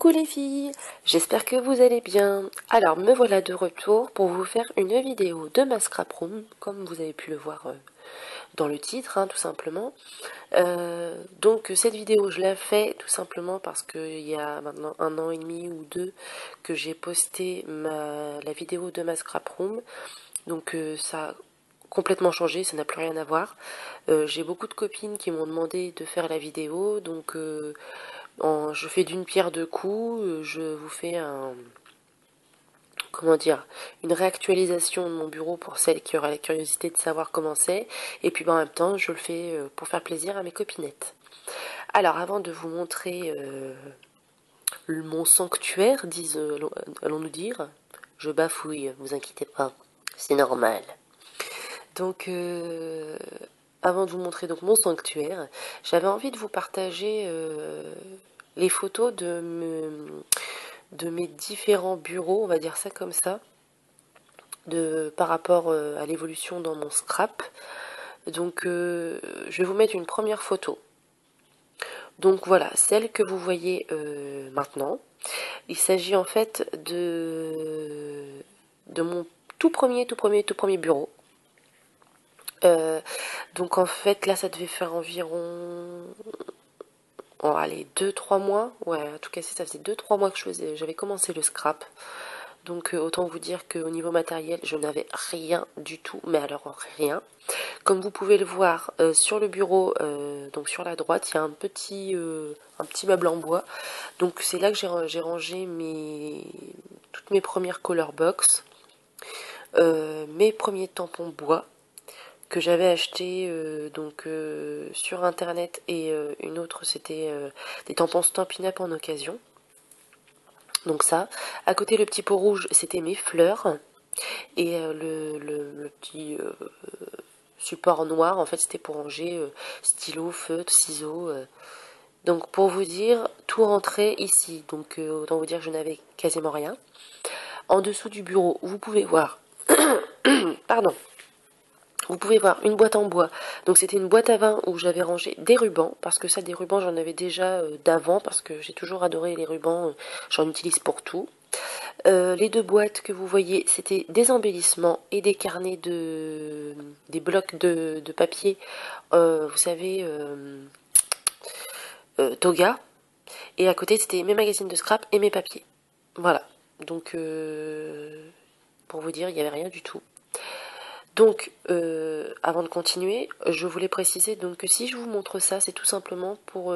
Coucou les filles, j'espère que vous allez bien. Alors me voilà de retour pour vous faire une vidéo de ma scrap room, comme vous avez pu le voir dans le titre, tout simplement. Donc cette vidéo je la fais tout simplement parce qu'il y a maintenant 1 an et demi ou 2 que j'ai posté la vidéo de ma scrap room. Donc ça a complètement changé, ça n'a plus rien à voir. J'ai beaucoup de copines qui m'ont demandé de faire la vidéo, donc je fais d'une pierre deux coups, je vous fais comment dire, une réactualisation de mon bureau pour celles qui auraient la curiosité de savoir comment c'est, et puis en même temps je le fais pour faire plaisir à mes copinettes. Alors avant de vous montrer mon sanctuaire, allons-nous dire, je bafouille, vous inquiétez pas, c'est normal. Donc avant de vous montrer donc mon sanctuaire, j'avais envie de vous partager les photos de mes différents bureaux, on va dire ça comme ça, par rapport à l'évolution dans mon scrap. Donc je vais vous mettre une première photo. Donc voilà, celle que vous voyez maintenant. Il s'agit en fait de mon tout premier bureau. Donc en fait là ça devait faire environ allez 2-3 mois, ouais en tout cas ça faisait 2-3 mois que j'avais commencé le scrap. Donc autant vous dire qu'au niveau matériel je n'avais rien du tout, mais alors rien. Comme vous pouvez le voir sur le bureau, donc sur la droite il y a un petit meuble en bois. Donc c'est là que j'ai rangé toutes mes premières color box, mes premiers tampons bois que j'avais acheté sur internet, et une autre c'était des tampons Stampin' Up en occasion. Donc ça, à côté le petit pot rouge c'était mes fleurs, et le petit support noir en fait c'était pour ranger stylo, feutre, ciseaux. Donc pour vous dire, tout rentrait ici, donc autant vous dire que je n'avais quasiment rien. En dessous du bureau, vous pouvez voir, pardon, vous pouvez voir une boîte en bois. Donc c'était une boîte à vin où j'avais rangé des rubans, parce que ça, des rubans, j'en avais déjà d'avant, parce que j'ai toujours adoré les rubans, j'en utilise pour tout. Les deux boîtes que vous voyez, c'était des embellissements et des carnets des blocs de papier, vous savez, Toga. Et à côté, c'était mes magazines de scrap et mes papiers. Voilà. Donc, pour vous dire, il n'y avait rien du tout. Donc, avant de continuer, je voulais préciser donc que si je vous montre ça, c'est tout simplement pour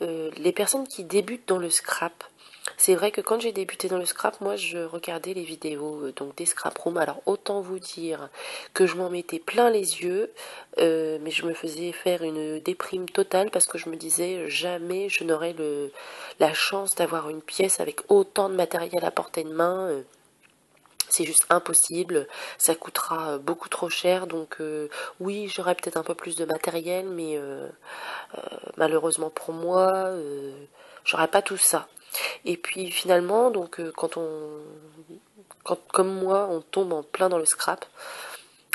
les personnes qui débutent dans le scrap. C'est vrai que quand j'ai débuté dans le scrap, moi je regardais les vidéos donc des scrap rooms. Alors autant vous dire que je m'en mettais plein les yeux, mais je me faisais faire une déprime totale parce que je me disais jamais je n'aurais la chance d'avoir une pièce avec autant de matériel à portée de main. C'est juste impossible, ça coûtera beaucoup trop cher, donc oui j'aurai peut-être un peu plus de matériel, mais malheureusement pour moi, j'aurai pas tout ça. Et puis finalement, donc quand comme moi on tombe en plein dans le scrap,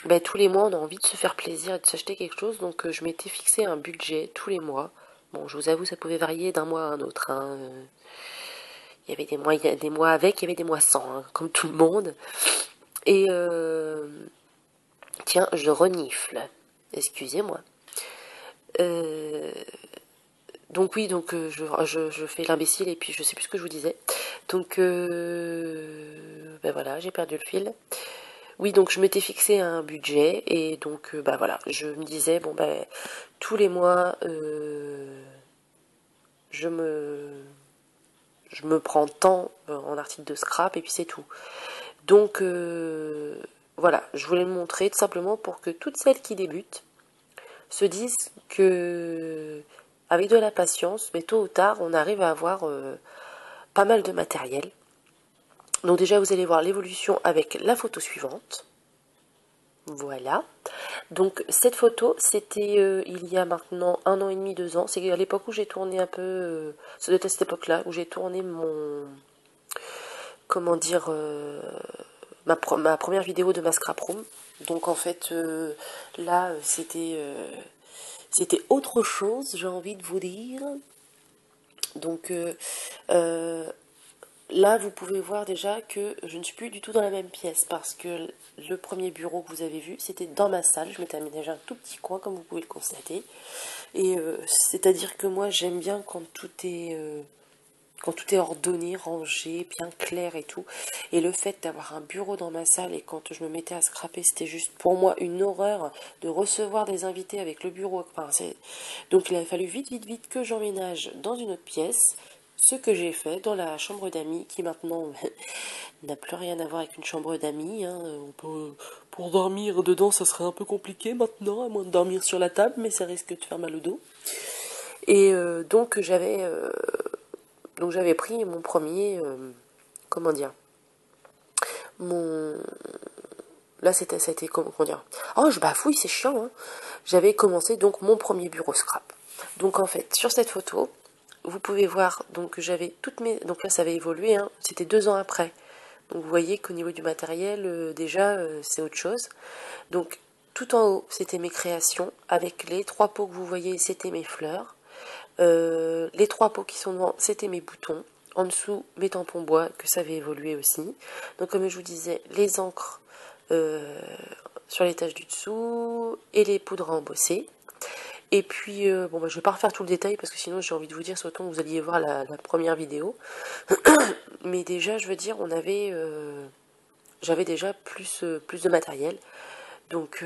ben, tous les mois on a envie de se faire plaisir et de s'acheter quelque chose, donc je m'étais fixé un budget tous les mois. Bon, je vous avoue, ça pouvait varier d'un mois à un autre. Il y avait des mois avec, il y avait des mois sans, comme tout le monde. Et tiens, je renifle. Excusez-moi. Euh, donc oui, donc je fais l'imbécile et puis je sais plus ce que je vous disais. Donc ben voilà, j'ai perdu le fil. Oui, donc je m'étais fixé un budget et donc ben voilà, je me disais bon ben tous les mois je me je me prends tant en articles de scrap et puis c'est tout. Donc voilà, je voulais le montrer tout simplement pour que toutes celles qui débutent se disent que avec de la patience, mais tôt ou tard, on arrive à avoir pas mal de matériel. Donc déjà, vous allez voir l'évolution avec la photo suivante. Voilà. Donc cette photo, c'était il y a maintenant 1 an et demi, 2 ans. C'est à l'époque où j'ai tourné un peu, ça doit être à cette époque-là, où j'ai tourné comment dire, ma première vidéo de ma scrap room. Donc en fait, là, c'était autre chose, j'ai envie de vous dire. Donc euh, là, vous pouvez voir déjà que je ne suis plus du tout dans la même pièce parce que le premier bureau que vous avez vu, c'était dans ma salle. Je m'étais aménagé un tout petit coin, comme vous pouvez le constater. Et c'est-à-dire que moi, j'aime bien quand tout est ordonné, rangé, bien clair et tout. Et le fait d'avoir un bureau dans ma salle et quand je me mettais à scraper, c'était juste pour moi une horreur de recevoir des invités avec le bureau. Enfin, donc il a fallu vite, vite, vite que j'emménage dans une autre pièce. Ce que j'ai fait dans la chambre d'amis qui maintenant n'a plus rien à voir avec une chambre d'amis. Hein. Pour dormir dedans, ça serait un peu compliqué maintenant, à moins de dormir sur la table, mais ça risque de faire mal au dos. Et donc j'avais pris mon premier, comment dire, mon, là c'était comment dire, oh je bafouille, c'est chiant, hein. J'avais commencé donc mon premier bureau scrap. Donc en fait sur cette photo, vous pouvez voir donc que j'avais toutes mes, donc là ça avait évolué, hein. C'était 2 ans après. Donc vous voyez qu'au niveau du matériel déjà c'est autre chose. Donc tout en haut c'était mes créations avec les 3 pots que vous voyez c'était mes fleurs. Les 3 pots qui sont devant, c'était mes boutons. En dessous, mes tampons bois, que ça avait évolué aussi. Donc comme je vous disais, les encres euh, sur l'étage du dessous et les poudres à embosser. Et puis, bon, bah, je vais pas refaire tout le détail parce que sinon j'ai envie de vous dire, surtout vous alliez voir la première vidéo. Mais déjà, je veux dire, j'avais déjà plus de matériel. Donc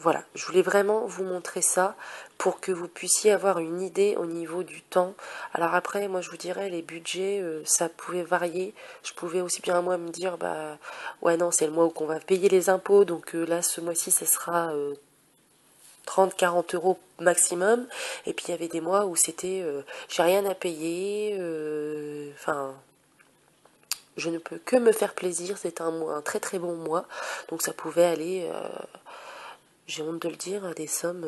voilà, je voulais vraiment vous montrer ça pour que vous puissiez avoir une idée au niveau du temps. Alors après, moi je vous dirais, les budgets, ça pouvait varier. Je pouvais aussi bien moi me dire, bah ouais non, c'est le mois où qu'on va payer les impôts, donc là ce mois-ci ça sera 30-40 euros maximum. Et puis il y avait des mois où c'était, j'ai rien à payer, enfin... je ne peux que me faire plaisir, c'était un très très bon mois, donc ça pouvait aller j'ai honte de le dire, à des sommes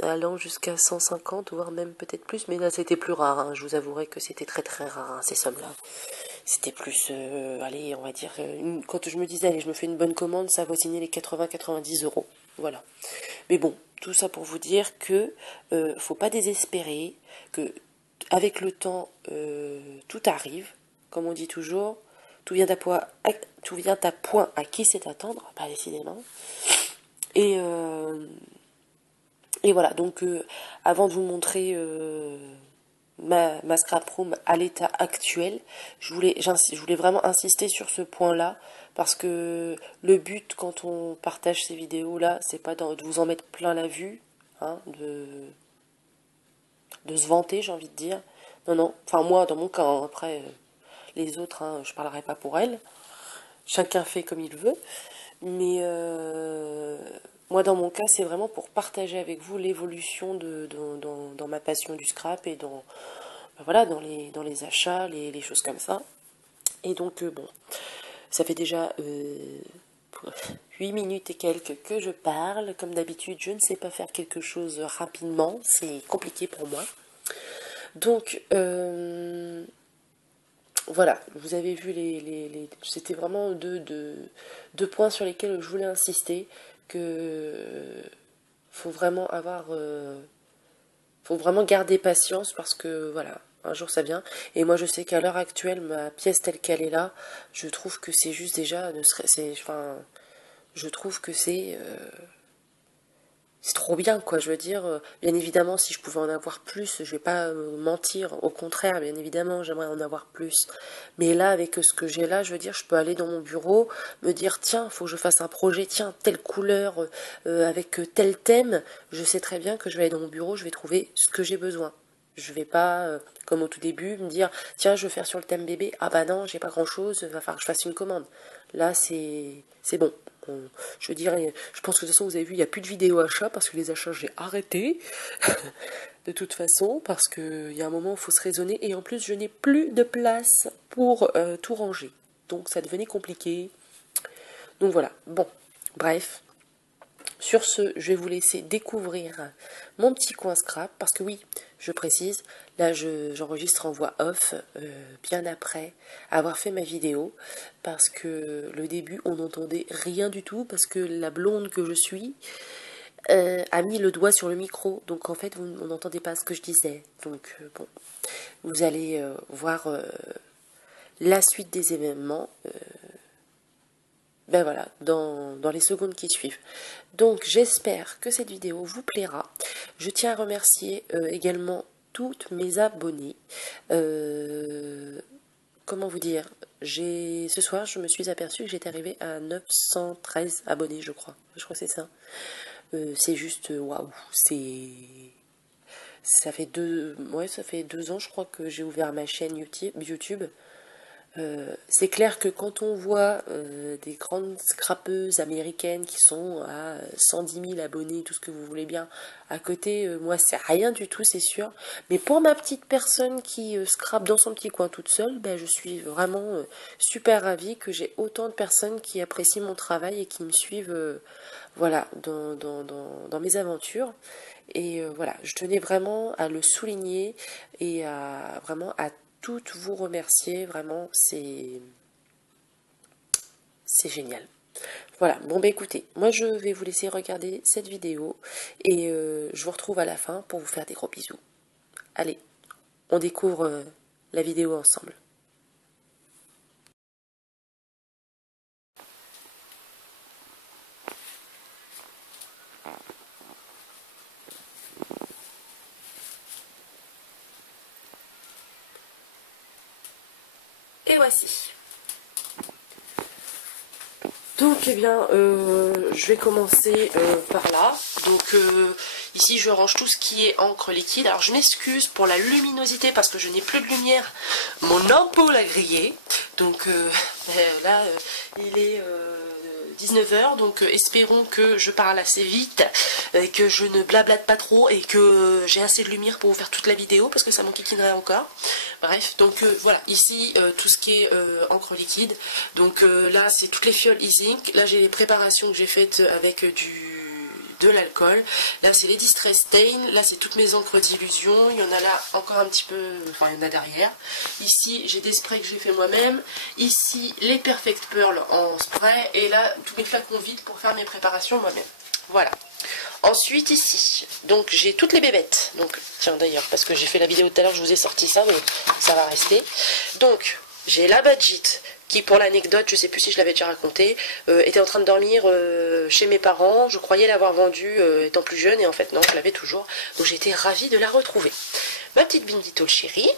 allant jusqu'à 150, voire même peut-être plus, mais là c'était plus rare, hein. Je vous avouerai que c'était très très rare, hein, ces sommes-là. C'était plus, allez, on va dire, quand je me disais, allez, je me fais une bonne commande, ça avoisinait les 80-90 euros. Voilà. Mais bon, tout ça pour vous dire que faut pas désespérer, que avec le temps, tout arrive, comme on dit toujours, tout vient à point à qui sait attendre, pas décidément. Et, euh, et voilà, donc avant de vous montrer ma scrap room à l'état actuel, je voulais vraiment insister sur ce point-là, parce que le but quand on partage ces vidéos-là, c'est pas de vous en mettre plein la vue, hein, de se vanter, j'ai envie de dire. Non, non, enfin moi, dans mon cas, hein, après, les autres, hein, je parlerai pas pour elles. Chacun fait comme il veut. Mais moi, dans mon cas, c'est vraiment pour partager avec vous l'évolution dans ma passion du scrap et ben voilà, dans les achats, les choses comme ça. Et donc, bon, ça fait déjà 8 minutes et quelques que je parle. Comme d'habitude, je ne sais pas faire quelque chose rapidement. C'est compliqué pour moi. Donc, voilà, vous avez vu c'était vraiment deux points sur lesquels je voulais insister, que faut vraiment faut vraiment garder patience parce que voilà, un jour ça vient. Et moi je sais qu'à l'heure actuelle, ma pièce telle qu'elle est là, je trouve que c'est juste déjà, enfin, je trouve que c'est trop bien, quoi. Je veux dire, bien évidemment, si je pouvais en avoir plus, je vais pas mentir. Au contraire, bien évidemment, j'aimerais en avoir plus. Mais là, avec ce que j'ai là, je veux dire, je peux aller dans mon bureau, me dire, tiens, faut que je fasse un projet, tiens, telle couleur, avec tel thème. Je sais très bien que je vais aller dans mon bureau, je vais trouver ce que j'ai besoin. Je vais pas, comme au tout début, me dire, tiens, je veux faire sur le thème bébé. Ah bah non, j'ai pas grand-chose, va falloir que je fasse une commande. Là, c'est bon. Je veux dire, je pense que de toute façon, vous avez vu, il n'y a plus de vidéos achats parce que les achats, j'ai arrêté. De toute façon, parce qu'il y a un moment, il faut se raisonner. Et en plus, je n'ai plus de place pour tout ranger. Donc, ça devenait compliqué. Donc voilà. Bon, bref. Sur ce, je vais vous laisser découvrir mon petit coin scrap, parce que oui, je précise, là j'enregistre en voix off, bien après avoir fait ma vidéo, parce que le début on n'entendait rien du tout, parce que la blonde que je suis, a mis le doigt sur le micro. Donc en fait, on n'entendait pas ce que je disais. Donc bon, vous allez voir la suite des événements. Ben voilà, dans les secondes qui suivent. Donc j'espère que cette vidéo vous plaira. Je tiens à remercier également toutes mes abonnés. Comment vous dire, ce soir je me suis aperçue que j'étais arrivée à 913 abonnés, je crois. Je crois que c'est ça. C'est juste waouh, ça fait 2 ans je crois que j'ai ouvert ma chaîne YouTube. C'est clair que quand on voit des grandes scrapeuses américaines qui sont à 110 000 abonnés, tout ce que vous voulez bien, à côté, moi c'est rien du tout, c'est sûr. Mais pour ma petite personne qui scrape dans son petit coin toute seule, ben, je suis vraiment super ravie que j'ai autant de personnes qui apprécient mon travail et qui me suivent voilà, dans mes aventures. Et voilà, je tenais vraiment à le souligner et vraiment à toutes vous remercier, vraiment c'est génial. Voilà, bon bah écoutez, moi je vais vous laisser regarder cette vidéo et je vous retrouve à la fin pour vous faire des gros bisous. Allez, on découvre la vidéo ensemble. Et voici. Donc, eh bien, je vais commencer par là. Donc, ici, je range tout ce qui est encre liquide. Alors, je m'excuse pour la luminosité parce que je n'ai plus de lumière. Mon ampoule a grillé. Donc, là, il est 19 h. Donc, espérons que je parle assez vite, et que je ne blablate pas trop et que j'ai assez de lumière pour vous faire toute la vidéo parce que ça m'enquiquinerait encore. Bref, donc voilà, ici tout ce qui est encre liquide. Donc là c'est toutes les fioles e-zinc. Là j'ai les préparations que j'ai faites avec de l'alcool. Là c'est les Distress Stain. Là c'est toutes mes encres d'illusion. Il y en a là encore un petit peu, enfin il y en a derrière. Ici j'ai des sprays que j'ai fait moi-même. Ici les Perfect Pearl en spray. Et là tous mes flacons vides pour faire mes préparations moi-même. Voilà. Ensuite ici, donc j'ai toutes les bébêtes. Donc tiens d'ailleurs, parce que j'ai fait la vidéo tout à l'heure, je vous ai sorti ça, mais ça va rester. Donc j'ai la Badgit qui, pour l'anecdote, je sais plus si je l'avais déjà raconté, était en train de dormir chez mes parents. Je croyais l'avoir vendue étant plus jeune et en fait non, je l'avais toujours. Donc j'ai été ravie de la retrouver. Ma petite Bindito Chérie.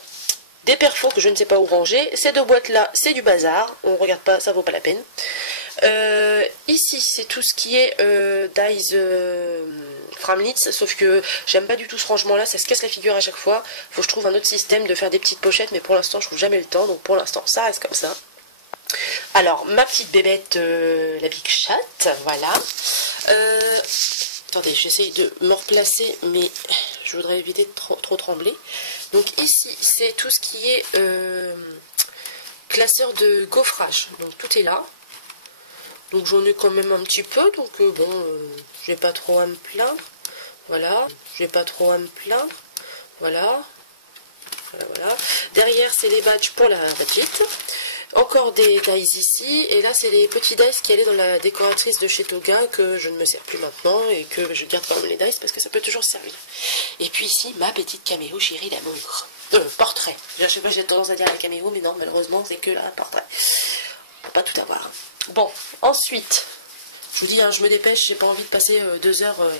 Des perfos que je ne sais pas où ranger. Ces deux boîtes là, c'est du bazar. On regarde pas, ça vaut pas la peine. Ici c'est tout ce qui est Dies Framlitz, sauf que j'aime pas du tout ce rangement là, ça se casse la figure à chaque fois. Faut que je trouve un autre système de faire des petites pochettes, mais pour l'instant je trouve jamais le temps, donc pour l'instant ça reste comme ça. Alors ma petite bébête, la Big Chat, voilà. Attendez, j'essaye de me replacer, mais je voudrais éviter de trop trembler. Donc ici c'est tout ce qui est classeur de gaufrage, donc tout est là. Donc j'en ai quand même un petit peu, donc bon, j'ai pas trop à me plaindre. Voilà, j'ai pas trop à me plaindre. Voilà. Voilà. Derrière, c'est les badges pour la Badgit. Encore des dies ici. Et là, c'est les petits dies qui allaient dans la décoratrice de chez Toga, que je ne me sers plus maintenant et que je garde quand même les dies parce que ça peut toujours servir. Et puis ici, ma petite caméo chérie d'amour. Portrait. Je sais pas, j'ai tendance à dire la caméo, mais non, malheureusement, c'est que la portrait. On peut pas tout avoir. Bon, ensuite, je vous dis, hein, je me dépêche, j'ai pas envie de passer 2 heures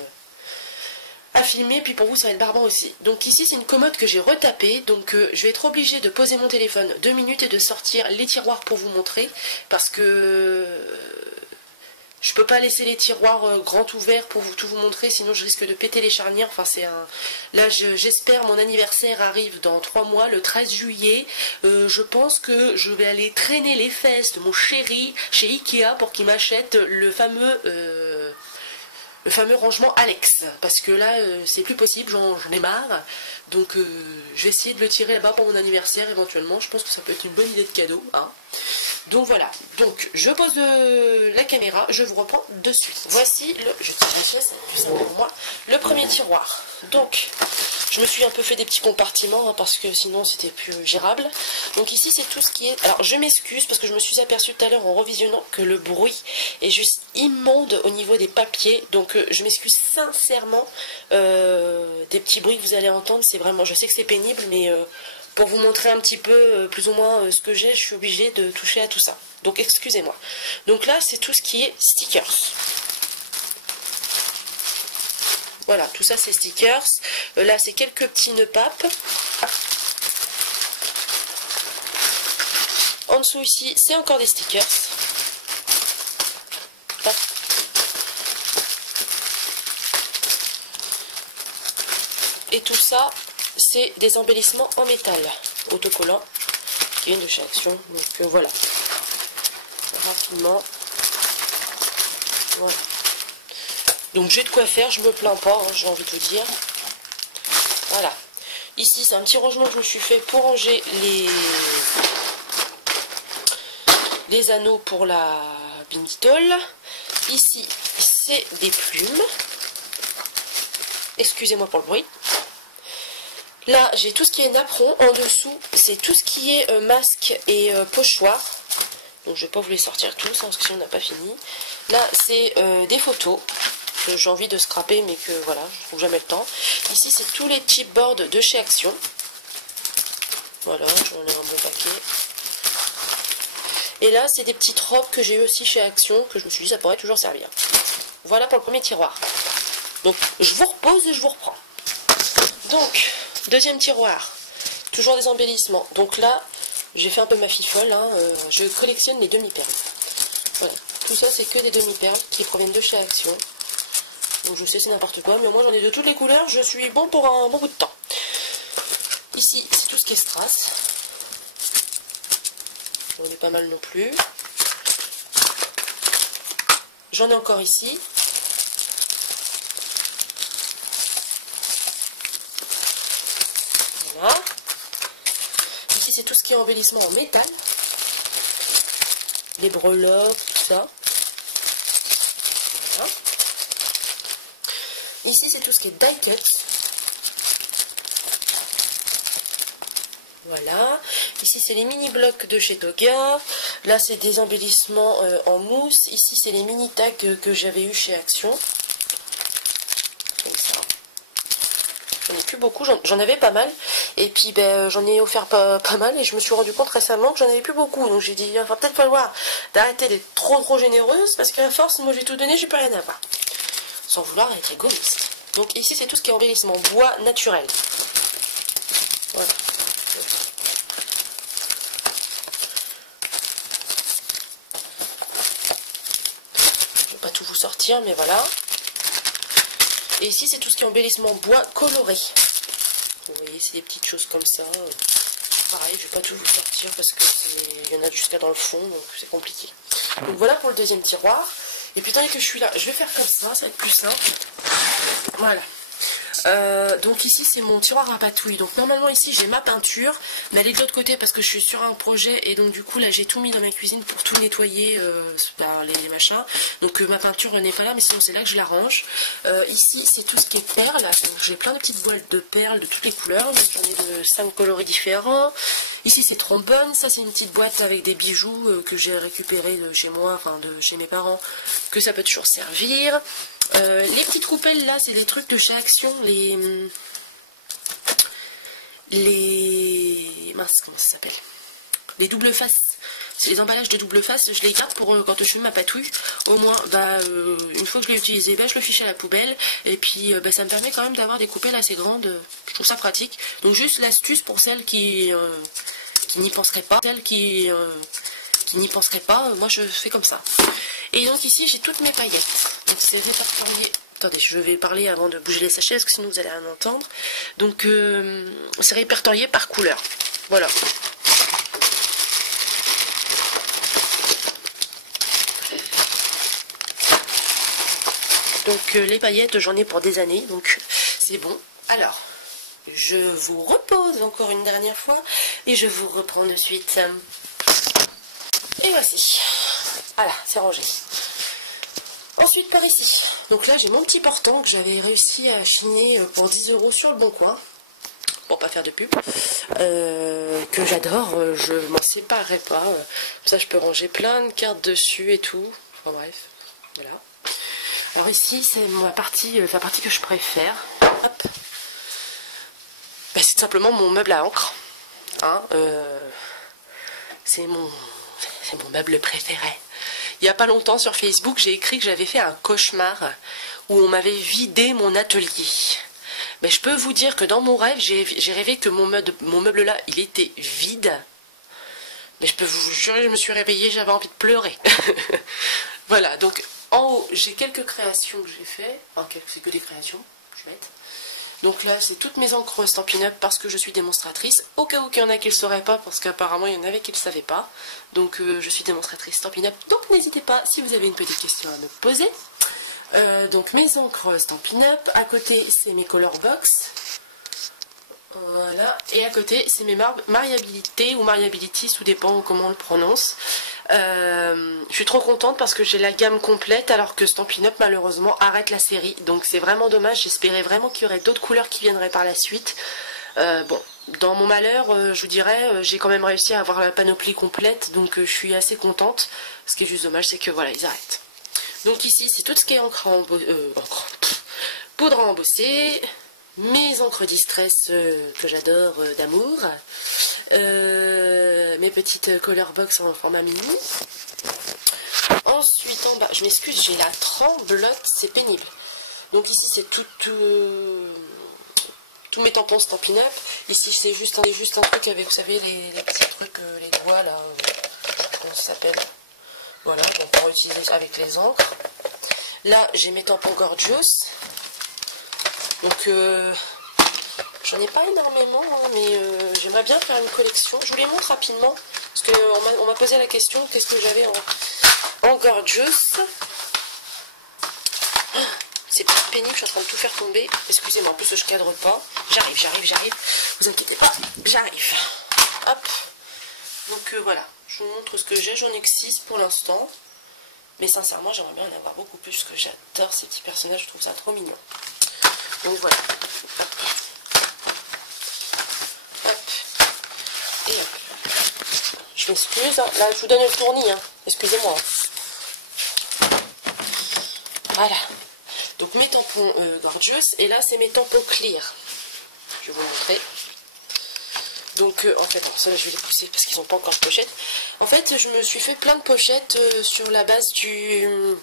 à filmer, puis pour vous ça va être barbant aussi. Donc ici c'est une commode que j'ai retapée, donc je vais être obligée de poser mon téléphone 2 minutes et de sortir les tiroirs pour vous montrer, parce que je peux pas laisser les tiroirs grands ouverts pour tout vous montrer, sinon je risque de péter les charnières. Enfin c'est un... Là j'espère, mon anniversaire arrive dans 3 mois, le 13 juillet. Je pense que je vais aller traîner les fesses de mon chéri chez Ikea pour qu'il m'achète le fameux rangement Alex, parce que là c'est plus possible, j'en ai marre. Donc je vais essayer de le tirer là-bas pour mon anniversaire éventuellement. Je pense que ça peut être une bonne idée de cadeau, hein. Donc voilà, donc je pose la caméra, je vous reprends de suite. Voici je tire la chaise, c'est plus simple pour moi, le premier tiroir. Donc Je me suis un peu fait des petits compartiments hein, parce que sinon c'était plus gérable. Donc ici c'est tout ce qui est... Alors je m'excuse parce que je me suis aperçue tout à l'heure en revisionnant que le bruit est juste immonde au niveau des papiers. Donc je m'excuse sincèrement des petits bruits que vous allez entendre. C'est vraiment... Je sais que c'est pénible mais pour vous montrer un petit peu plus ou moins ce que j'ai, je suis obligée de toucher à tout ça. Donc excusez-moi. Donc là c'est tout ce qui est stickers. Voilà, tout ça c'est stickers. Là c'est quelques petits nœuds papes. En dessous ici c'est encore des stickers. Hop. Et tout ça c'est des embellissements en métal autocollants qui viennent de chez Action. Donc voilà. Rapidement. Voilà. Donc j'ai de quoi faire, je me plains pas, hein, j'ai envie de vous dire. Voilà. Ici c'est un petit rangement que je me suis fait pour ranger les anneaux pour la Bindy Doll. Ici c'est des plumes. Excusez-moi pour le bruit. Là j'ai tout ce qui est napperon. En dessous c'est tout ce qui est masque et pochoir. Donc je vais pas vous les sortir tous hein, parce que sinon on n'a pas fini. Là c'est des photos. J'ai envie de scraper mais que voilà, je trouve jamais le temps. Ici c'est tous les chipboards de chez Action. Voilà, j'en ai un bon paquet. Et là c'est des petites robes que j'ai eu aussi chez Action, que je me suis dit ça pourrait toujours servir. Voilà pour le premier tiroir. Donc je vous repose et je vous reprends. Donc, deuxième tiroir, toujours des embellissements. Donc là, j'ai fait un peu ma fifole, hein, je collectionne les demi-perles. Voilà, tout ça c'est que des demi-perles qui proviennent de chez Action. Donc je sais c'est n'importe quoi, mais au moins j'en ai de toutes les couleurs, je suis bon pour un bon bout de temps. Ici c'est tout ce qui est strass. J'en ai pas mal non plus. J'en ai encore ici. Voilà. Ici c'est tout ce qui est embellissement en métal. Les breloques, tout ça. Voilà. Ici c'est tout ce qui est die cut. Voilà. Ici c'est les mini blocs de chez Toga. Là c'est des embellissements en mousse. Ici c'est les mini tags que j'avais eu chez Action. Comme ça. J'en ai plus beaucoup, j'en avais pas mal. Et puis ben, j'en ai offert pas mal et je me suis rendu compte récemment que j'en avais plus beaucoup. Donc j'ai dit il va peut-être falloir d'arrêter d'être trop généreuse parce qu'à force moi j'ai tout donné, j'ai plus rien à avoir. Sans vouloir être égoïste. Donc ici c'est tout ce qui est embellissement bois naturel. Voilà. Je vais pas tout vous sortir mais voilà. Et ici c'est tout ce qui est embellissement bois coloré. Vous voyez c'est des petites choses comme ça. Pareil je vais pas tout vous sortir parce qu'il y en a jusqu'à dans le fond donc c'est compliqué. Donc voilà pour le deuxième tiroir. Et puis tant que je suis là, je vais faire comme ça va être plus simple. Voilà. Donc ici c'est mon tiroir à patouille. Donc normalement ici j'ai ma peinture, mais elle est de l'autre côté parce que je suis sur un projet et donc du coup là j'ai tout mis dans ma cuisine pour tout nettoyer les machins. Donc ma peinture n'est pas là mais sinon c'est là que je la range. Ici c'est tout ce qui est perles. J'ai plein de petites voiles de perles de toutes les couleurs. J'en ai de 5 coloris différents. Ici c'est trombone, ça c'est une petite boîte avec des bijoux que j'ai récupéré de chez moi, enfin de chez mes parents, que ça peut toujours servir. Les petites coupelles là c'est des trucs de chez Action, les mince comment ça s'appelle, les double faces, c'est les emballages de double face, je les garde pour quand je fais ma patouille, au moins une fois que je l'ai utilisé, je le fiche à la poubelle et puis ça me permet quand même d'avoir des coupelles assez grandes, je trouve ça pratique. Donc juste l'astuce pour celles qui n'y penseraient pas, qui n'y penseraient pas, moi je fais comme ça. Et donc ici j'ai toutes mes paillettes, donc c'est répertorié. Attendez, je vais parler avant de bouger les sachets parce que sinon vous allez rien entendre. Donc c'est répertorié par couleur. Voilà. Donc les paillettes j'en ai pour des années, donc c'est bon. Alors, je vous repose encore une dernière fois et je vous reprends de suite. Et voici. Voilà, c'est rangé. Ensuite par ici. Donc là j'ai mon petit portant que j'avais réussi à chiner pour 10 € sur le Bon Coin. pour pas faire de pub, que j'adore, je m'en séparerai pas. Comme ça je peux ranger plein de cartes dessus et tout. Enfin bref, voilà. Alors ici c'est la partie que je préfère. Hop. Ben, c'est simplement mon meuble à encre. Hein, c'est mon meuble préféré. Il n'y a pas longtemps sur Facebook, j'ai écrit que j'avais fait un cauchemar où on m'avait vidé mon atelier. Mais je peux vous dire que dans mon rêve, j'ai rêvé que mon meuble là, il était vide. Mais je peux vous jurer, je me suis réveillée, j'avais envie de pleurer. Voilà, donc en haut, j'ai quelques créations que j'ai fait. Enfin, c'est que des créations, je vais mettre. Donc là, c'est toutes mes encres Stampin' Up parce que je suis démonstratrice. Au cas où il y en a qui ne le sauraient pas, parce qu'apparemment il y en avait qui ne le savaient pas. Donc je suis démonstratrice Stampin' Up. Donc n'hésitez pas si vous avez une petite question à me poser. Donc mes encres Stampin' Up. À côté, c'est mes Color Box. Voilà. Et à côté, c'est mes Mariabilité ou Mariability, tout dépend comment on le prononce. Je suis trop contente parce que j'ai la gamme complète alors que Stampin' Up malheureusement arrête la série, donc c'est vraiment dommage. J'espérais vraiment qu'il y aurait d'autres couleurs qui viendraient par la suite. Bon, dans mon malheur, je vous dirais, j'ai quand même réussi à avoir la panoplie complète, donc je suis assez contente. Ce qui est juste dommage, c'est que voilà, ils arrêtent. Donc ici, c'est tout ce qui est poudre à embosser, mes encres distress que j'adore d'amour, mes petites color box en format mini. Ensuite en bas, je m'excuse, j'ai la tremblote, c'est pénible. Donc ici c'est tous mes tampons Stampin' Up. Ici c'est juste un truc avec, vous savez, les petits trucs, les doigts là, comment ça s'appelle. Voilà, donc on va utiliser avec les encres. Là j'ai mes tampons Gorgeous. Donc j'en ai pas énormément, hein, mais j'aimerais bien faire une collection. Je vous les montre rapidement, parce qu'on m'a posé la question, qu'est-ce que j'avais en Gorgeous. C'est pas pénible, je suis en train de tout faire tomber. Excusez-moi, en plus je cadre pas. J'arrive. Vous inquiétez pas, j'arrive. Hop. Donc voilà, je vous montre ce que j'ai. J'en ai que 6 pour l'instant. Mais sincèrement, j'aimerais bien en avoir beaucoup plus, parce que j'adore ces petits personnages, je trouve ça trop mignon. Donc voilà. Hop. Hop. Et hop. Je m'excuse. Hein. Là, je vous donne le tournis. Hein. Excusez-moi. Voilà. Donc mes tampons Gorgeous. Et là, c'est mes tampons Clear. Je vais vous montrer. Donc en fait, alors ça là, je vais les pousser parce qu'ils n'ont pas encore de pochette. En fait, je me suis fait plein de pochettes sur la base du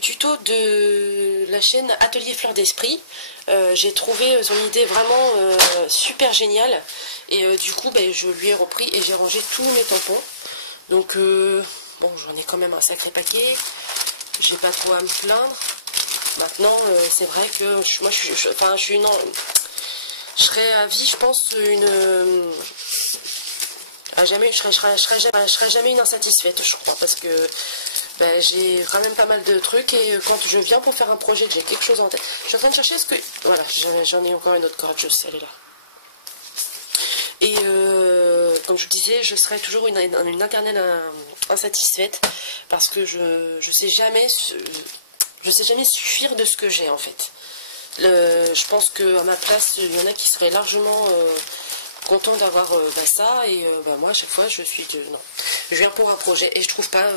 tuto de la chaîne Atelier Fleur d'Esprit. J'ai trouvé son idée vraiment super géniale. Et du coup, je lui ai repris et j'ai rangé tous mes tampons. Donc, bon, j'en ai quand même un sacré paquet. J'ai pas trop à me plaindre. Maintenant, c'est vrai que moi, je serais à vie, je pense, je serai jamais une insatisfaite, je crois, parce que j'ai quand même pas mal de trucs et quand je viens pour faire un projet, que j'ai quelque chose en tête. Je suis en train de chercher ce que... Voilà, j'en ai encore une autre corde, elle est là. Et comme je vous disais, je serai toujours une éternelle insatisfaite parce que je sais jamais suffire de ce que j'ai en fait. Je pense qu'à ma place, il y en a qui seraient largement contents d'avoir ça. Et moi, à chaque fois, je viens pour un projet et je trouve pas...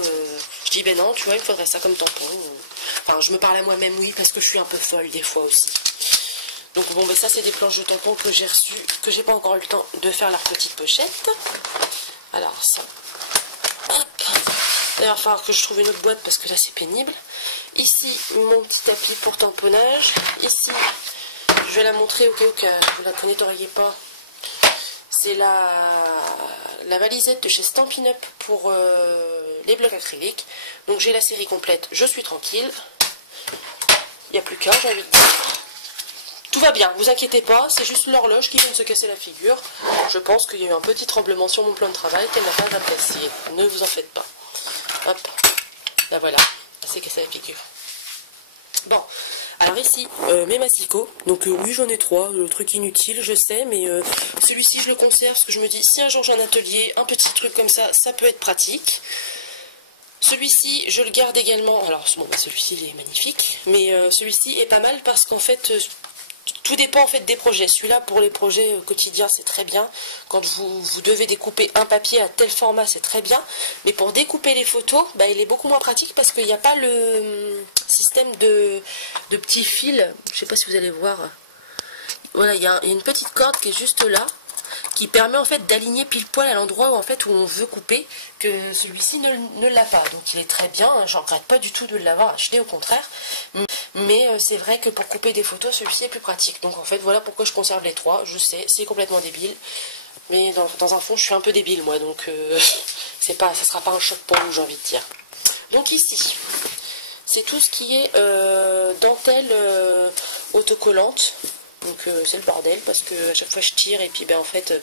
je dis, non, tu vois, il me faudrait ça comme tampon. Enfin, je me parle à moi-même, oui, parce que je suis un peu folle des fois aussi. Donc bon, ça, c'est des planches de tampons que j'ai reçues, que j'ai pas encore eu le temps de faire leur petite pochette. Alors, ça... Hop. D'ailleurs, il va falloir que je trouve une autre boîte parce que là, c'est pénible. Ici, mon petit tapis pour tamponnage. Ici, je vais la montrer au cas où vous la connaîtriez pas. C'est la valisette de chez Stampin' Up pour les blocs acryliques. Donc j'ai la série complète, je suis tranquille. Il n'y a plus qu'un, j'ai envie de dire. Tout va bien, vous inquiétez pas, c'est juste l'horloge qui vient de se casser la figure. Je pense qu'il y a eu un petit tremblement sur mon plan de travail qu'elle n'a pas apprécié. Ne vous en faites pas. Hop, là voilà, elle s'est cassée la figure. Bon, alors ici, mes massicots. Donc oui, j'en ai 3, le truc inutile, je sais, mais celui-ci, je le conserve parce que je me dis, si un jour j'ai un atelier, un petit truc comme ça, ça peut être pratique. Celui-ci, je le garde également. Alors, bon, celui-ci, il est magnifique, mais celui-ci est pas mal parce qu'en fait, tout dépend en fait des projets. Celui-là pour les projets quotidiens c'est très bien. Quand vous devez découper un papier à tel format c'est très bien. Mais pour découper les photos, bah, il est beaucoup moins pratique parce qu'il n'y a pas le système de petits fils. Je sais pas si vous allez voir. Voilà, il y a une petite corde qui est juste là, qui permet en fait d'aligner pile poil à l'endroit où en fait où on veut couper, que celui-ci ne l'a pas. Donc il est très bien, hein, j'en regrette pas du tout de l'avoir acheté, au contraire. Mais c'est vrai que pour couper des photos, celui-ci est plus pratique. Donc en fait voilà pourquoi je conserve les trois. Je sais, c'est complètement débile. Mais dans un fond je suis un peu débile moi, donc ça sera pas un choc pour vous, j'ai envie de dire. Donc ici, c'est tout ce qui est dentelle autocollante. Donc c'est le bordel parce que à chaque fois je tire et puis ben en fait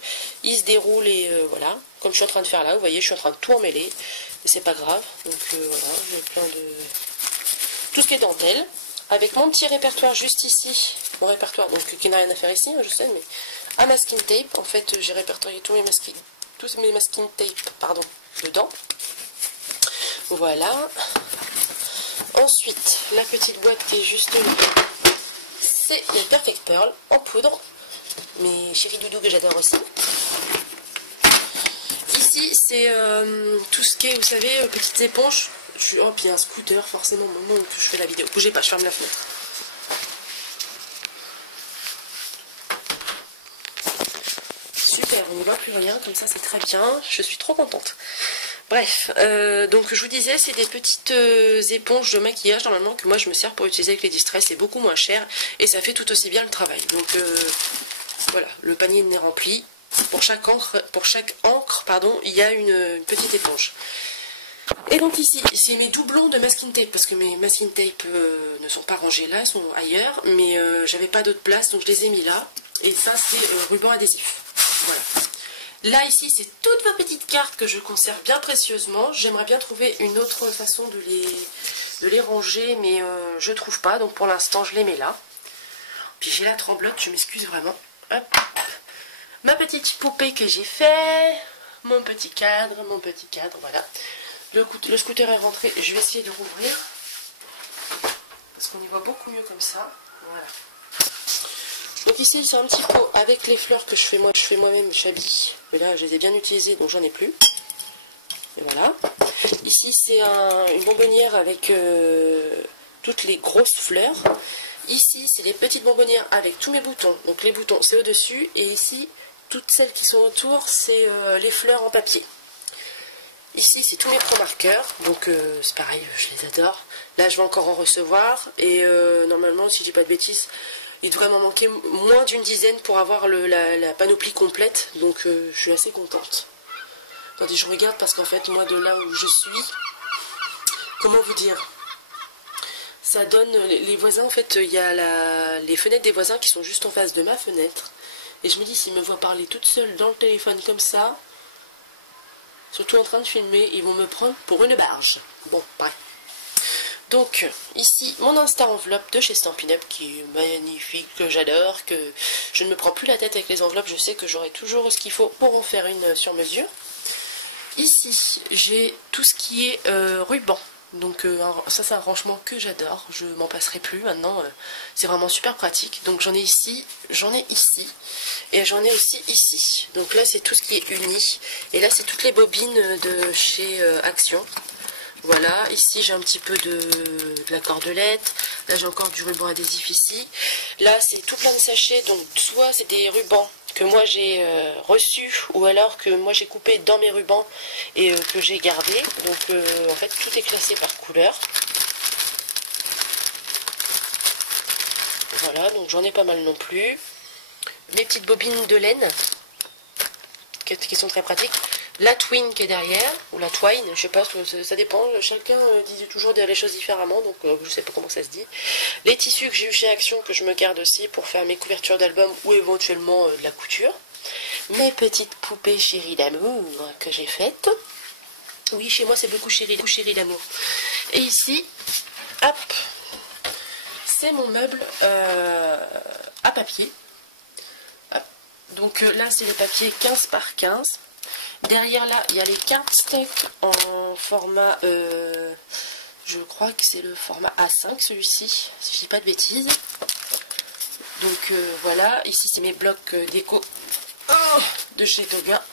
il se déroule et voilà, comme je suis en train de faire là, vous voyez je suis en train de tout emmêler, mais c'est pas grave. Donc voilà, j'ai plein de tout ce qui est dentelle, avec mon petit répertoire juste ici, mon répertoire donc qui n'a rien à faire ici, je sais, mais un masking tape. En fait j'ai répertorié tous mes masking tape pardon dedans. Voilà. Ensuite la petite boîte qui est juste là, c'est les Perfect Pearl en poudre, mes chéris doudous que j'adore aussi. Ici, c'est tout ce qui est, vous savez, petites éponges. Oh, puis un scooter, forcément, au moment où je fais la vidéo. Bougez pas, je ferme la fenêtre. Super, on n'y voit plus rien, comme ça c'est très bien. Je suis trop contente. Bref, donc je vous disais, c'est des petites éponges de maquillage normalement que moi je me sers pour utiliser avec les distress, c'est beaucoup moins cher et ça fait tout aussi bien le travail. Donc voilà, le panier est rempli. Pour chaque encre, pardon, il y a une petite éponge. Et donc ici, c'est mes doublons de masking tape, parce que mes masking tape ne sont pas rangés là, sont ailleurs, mais j'avais pas d'autre place, donc je les ai mis là. Et ça, c'est ruban adhésif. Voilà. Là, ici, c'est toutes vos petites cartes que je conserve bien précieusement. J'aimerais bien trouver une autre façon de les ranger, mais je trouve pas. Donc pour l'instant, je les mets là. Puis j'ai la tremblote, je m'excuse vraiment. Hop. Ma petite poupée que j'ai fait. Mon petit cadre, voilà. Le scooter est rentré. Je vais essayer de rouvrir. Parce qu'on y voit beaucoup mieux comme ça. Voilà. Donc ici c'est un petit pot avec les fleurs que je fais moi-même, j'habille. Mais là je les ai bien utilisées donc j'en ai plus. Et voilà. Ici c'est une bonbonnière avec toutes les grosses fleurs. Ici c'est les petites bonbonnières avec tous mes boutons. Donc les boutons c'est au-dessus et ici toutes celles qui sont autour c'est les fleurs en papier. Ici c'est tous mes pro marqueurs. Donc c'est pareil, je les adore. Là je vais encore en recevoir et normalement si je dis pas de bêtises, il devrait m'en manquer moins d'une dizaine pour avoir la panoplie complète, donc je suis assez contente. Attendez, je regarde parce qu'en fait, moi de là où je suis, comment vous dire, ça donne, les voisins en fait, il y a les fenêtres des voisins qui sont juste en face de ma fenêtre, et je me dis, s'ils me voient parler toute seule dans le téléphone comme ça, surtout en train de filmer, ils vont me prendre pour une barge. Bon, bref. Donc ici mon Insta enveloppe de chez Stampin' Up qui est magnifique, que j'adore, que je ne me prends plus la tête avec les enveloppes, je sais que j'aurai toujours ce qu'il faut pour en faire une sur mesure. Ici j'ai tout ce qui est ruban, donc ça c'est un rangement que j'adore, je m'en passerai plus maintenant, c'est vraiment super pratique. Donc j'en ai ici, et j'en ai aussi ici. Donc là c'est tout ce qui est uni, et là c'est toutes les bobines de chez Action. Voilà, ici j'ai un petit peu de la cordelette, là j'ai encore du ruban adhésif ici. Là c'est tout plein de sachets, donc soit c'est des rubans que moi j'ai reçus, ou alors que moi j'ai coupé dans mes rubans et que j'ai gardé. Donc en fait tout est classé par couleur. Voilà, donc j'en ai pas mal non plus. Mes petites bobines de laine, qui sont très pratiques. La twine qui est derrière, ou la twine, je sais pas, ça dépend, chacun dit toujours les choses différemment, donc je sais pas comment ça se dit. Les tissus que j'ai eu chez Action, que je me garde aussi pour faire mes couvertures d'albums ou éventuellement de la couture. Mes poupées chéries d'amour que j'ai faites. Oui, chez moi c'est beaucoup chérie d'amour. Et ici, hop, c'est mon meuble à papier. Hop. Donc là c'est les papiers 15 par 15. Derrière là, il y a les cardstock en format, je crois que c'est le format A5 celui-ci, si je dis pas de bêtises. Donc voilà, ici c'est mes blocs déco de chez Doga.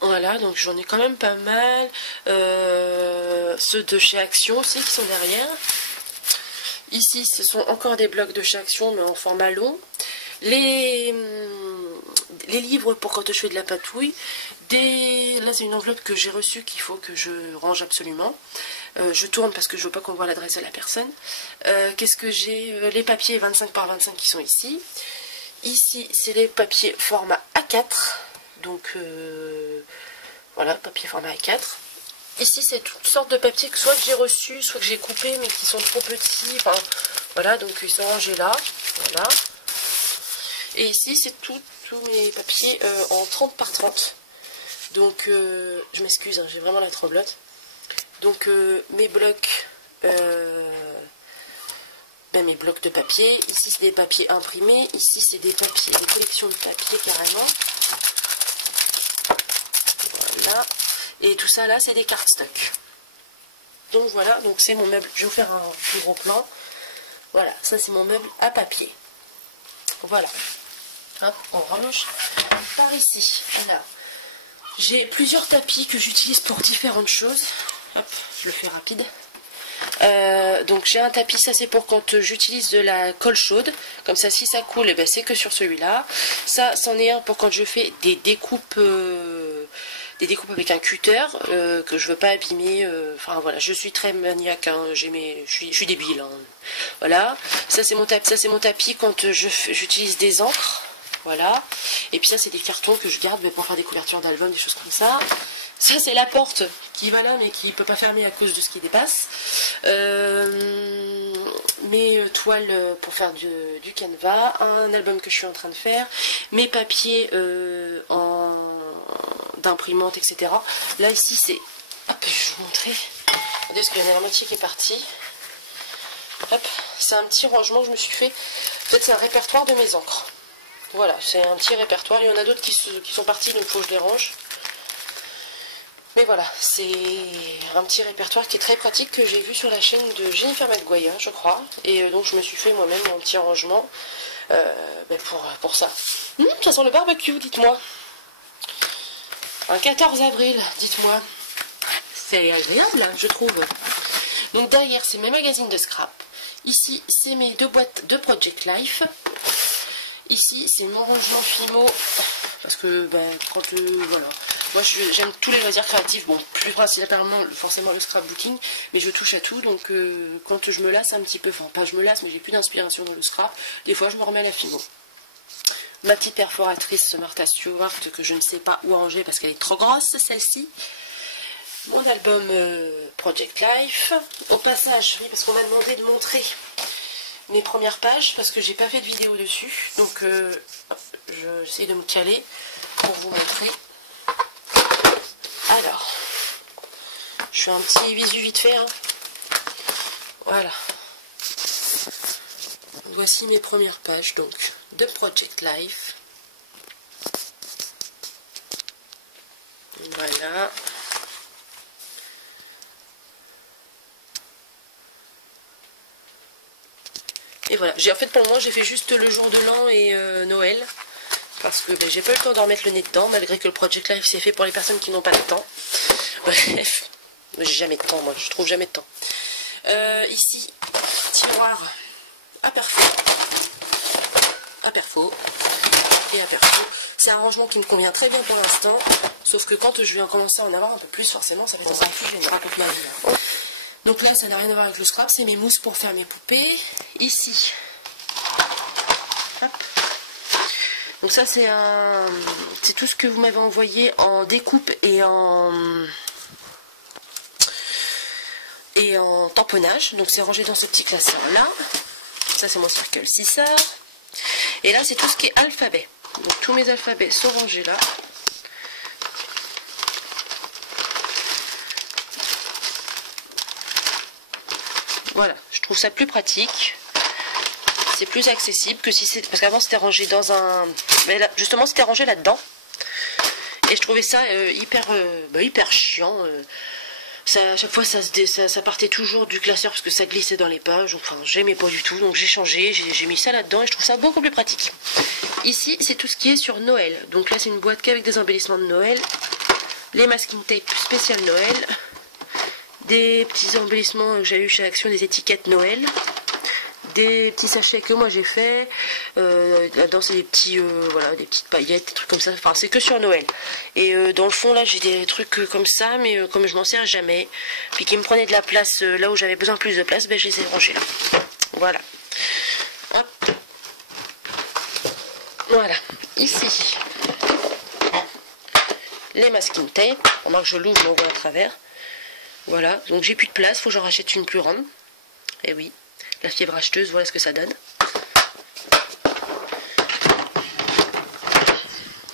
Voilà, donc j'en ai quand même pas mal. Ceux de chez Action aussi qui sont derrière. Ici, ce sont encore des blocs de chez Action, mais en format long. Les livres pour quand je fais de la patouille. Là, c'est une enveloppe que j'ai reçue qu'il faut que je range absolument. Je tourne parce que je veux pas qu'on voit l'adresse de la personne. Qu'est-ce que j'ai? Les papiers 25 par 25 qui sont ici. Ici, c'est les papiers format A4. Donc, voilà, papier format A4. Ici, c'est toutes sortes de papiers que soit que j'ai reçus, soit que j'ai coupés, mais qui sont trop petits. Enfin, voilà, donc ils sont rangés là. Voilà. Et ici, c'est tous mes papiers en 30 par 30. Donc, je m'excuse, hein, j'ai vraiment la tremblote. Donc, mes blocs... mes blocs de papier. Ici, c'est des papiers imprimés. Ici, c'est des papiers, des collections de papier carrément. Voilà. Et tout ça là, c'est des cartes stock. Donc voilà, donc c'est mon meuble. Je vais vous faire un plus gros plan. Voilà, ça c'est mon meuble à papier. Voilà. Hop, on range par ici. Voilà. J'ai plusieurs tapis que j'utilise pour différentes choses. Hop, je le fais rapide. Donc j'ai un tapis, ça c'est pour quand j'utilise de la colle chaude. Comme ça, si ça coule, eh ben, c'est que sur celui-là. Ça, c'en est un pour quand je fais des découpes avec un cutter que je veux pas abîmer. Enfin voilà, je suis très maniaque. Hein, je suis débile. Hein. Voilà. Ça c'est mon tapis quand j'utilise des encres. Voilà. Et puis ça c'est des cartons que je garde pour faire des couvertures d'albums, des choses comme ça. Ça c'est la porte qui va là mais qui ne peut pas fermer à cause de ce qui dépasse. Mes toiles pour faire du canevas. Un album que je suis en train de faire. Mes papiers d'imprimante, etc. Là ici c'est... Hop, je vais vous montrer. Regardez, parce qu'il y en a la moitié qui est partie. Hop, c'est un petit rangement que je me suis fait. En fait c'est un répertoire de mes encres. Voilà, c'est un petit répertoire. Il y en a d'autres qui sont partis, donc il faut que je les range. Mais voilà, c'est un petit répertoire qui est très pratique que j'ai vu sur la chaîne de Jennifer McGuire, je crois. Et donc je me suis fait moi-même un petit rangement pour ça. Ça sent le barbecue, dites-moi. Un 14 avril, dites-moi. C'est agréable, je trouve. Donc derrière, c'est mes magazines de scrap. Ici, c'est mes 2 boîtes de Project Life. Ici, c'est mon rangement Fimo. Parce que, quand... voilà. Moi, j'aime tous les loisirs créatifs. Bon, plus principalement, forcément, le scrapbooking. Mais je touche à tout. Donc, quand je me lasse un petit peu... Enfin, pas je me lasse, mais j'ai plus d'inspiration dans le scrap. Des fois, je me remets à la Fimo. Ma petite perforatrice Martha Stewart, que je ne sais pas où ranger parce qu'elle est trop grosse, celle-ci. Mon album Project Life. Au passage, oui, parce qu'on m'a demandé de montrer mes premières pages, parce que j'ai pas fait de vidéo dessus. Donc, j'essaie de me caler pour vous montrer. Alors, je fais un petit visu vite fait. Hein. Voilà. Voici mes premières pages, donc, de Project Life. Voilà. Et voilà, en fait pour le moment j'ai fait juste le jour de l'an et Noël. Parce que j'ai pas eu le temps d'en remettre le nez dedans, malgré que le Project Life c'est fait pour les personnes qui n'ont pas de temps. Bref, j'ai jamais de temps, moi, je trouve jamais de temps. Ici, tiroir à perfo. À perfo. Et à perfo. C'est un rangement qui me convient très bien pour l'instant. Sauf que quand je vais commencer à en avoir un peu plus, forcément, ça va être un peu plus, je raconte ma vie. Donc là, ça n'a rien à voir avec le scrap, c'est mes mousses pour faire mes poupées. Ici. Hop. Donc ça, c'est tout ce que vous m'avez envoyé en découpe et en tamponnage. Donc c'est rangé dans ce petit classeur-là. Ça, c'est mon circle 6 heures. Et là, c'est tout ce qui est alphabet. Donc tous mes alphabets sont rangés là. Voilà, je trouve ça plus pratique. C'est plus accessible que si c'était... Parce qu'avant c'était rangé dans un... Mais là, justement c'était rangé là-dedans. Et je trouvais ça hyper chiant. à chaque fois ça partait toujours du classeur parce que ça glissait dans les pages. Enfin, j'aimais pas du tout, donc j'ai changé, j'ai mis ça là-dedans et je trouve ça beaucoup plus pratique. Ici, c'est tout ce qui est sur Noël. Donc là, c'est une boîte qu'avec des embellissements de Noël, les masking tape spécial Noël, des petits embellissements que j'ai eu chez Action, des étiquettes Noël, des petits sachets que moi j'ai fait. Là-dedans, c'est des petits, voilà, des petites paillettes, des trucs comme ça. Enfin, c'est que sur Noël. Et dans le fond, là, j'ai des trucs comme ça, mais comme je m'en sers jamais, puis qui me prenaient de la place là où j'avais besoin plus de place, ben, je les ai rangés là. Voilà. Hop. Voilà. Ici, les masking tape. Pendant que je l'ouvre, je l'envoie à travers. Voilà. Donc, j'ai plus de place. Faut que j'en rachète une plus grande. Et oui. La fièvre acheteuse, voilà ce que ça donne.